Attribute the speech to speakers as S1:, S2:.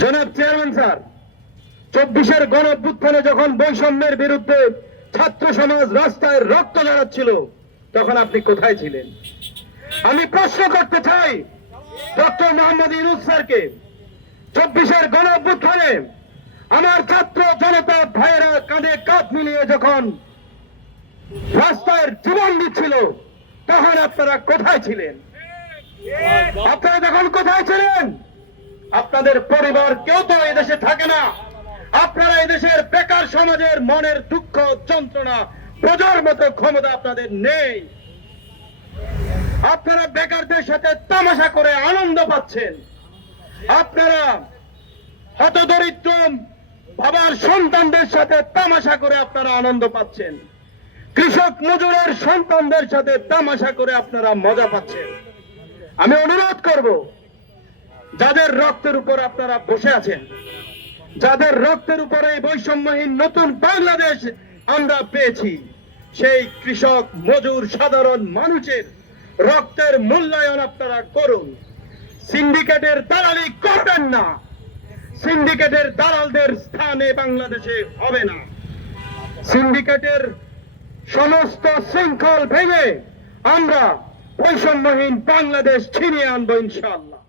S1: জনাব chairman sir, চব্বিশের গণ যখন বৈষম্যের বিরুদ্ধে ছাত্র সমাজ রাস্তায় রক্ত জড়াচ্ছিল তখন আপনি কোথায় ছিলেন? আমি প্রশ্ন করতে চাই, ডক্টর মোহাম্মদ ইউনুস স্যারকে, চব্বিশের গণ আমার ছাত্র জনতা ভাইয়েরা কাঁধে কাঁধ মিলিয়ে যখন রাস্তায় জীবন দিচ্ছিল, তখন আপনারা কোথায় ছিলেন? আপনারা তখন কোথায় ছিলেন? আপনাদের পরিবার কেউ তো এদেশে থাকে না। আপনারা এদেশের বেকার সমাজের মনের দুঃখ, যন্ত্রণা বোঝার মতো ক্ষমতা আপনাদের নেই। আপনারা বেকারদের সাথে তামাশা করে আনন্দ পাচ্ছেন। আপনারা হতদরিদ্র বাবার সন্তানদের সাথে তামাশা করে আপনারা আনন্দ পাচ্ছেন। কৃষক মজুরের সন্তানদের সাথে তামাশা করে আপনারা মজা পাচ্ছেন। আমি অনুরোধ করব যাদের রক্তের উপর আপনারা বসে আছেন, যাদের রক্তের উপরে বৈষম্যহীন নতুন বাংলাদেশ আমরা পেয়েছি, সেই কৃষক, মজুর, সাধারণ মানুষের রক্তের মূল্যায়ন আপনারা করুন। সিন্ডিকেটের দালালি করবেন না। সিন্ডিকেটের দালালদের স্থানে বাংলাদেশে হবে না। সিন্ডিকেটের সমস্ত শৃঙ্খল ভেঙে আমরা বৈষম্যহীন বাংলাদেশ ছিনিয়ে আনব ইনশাআল্লাহ।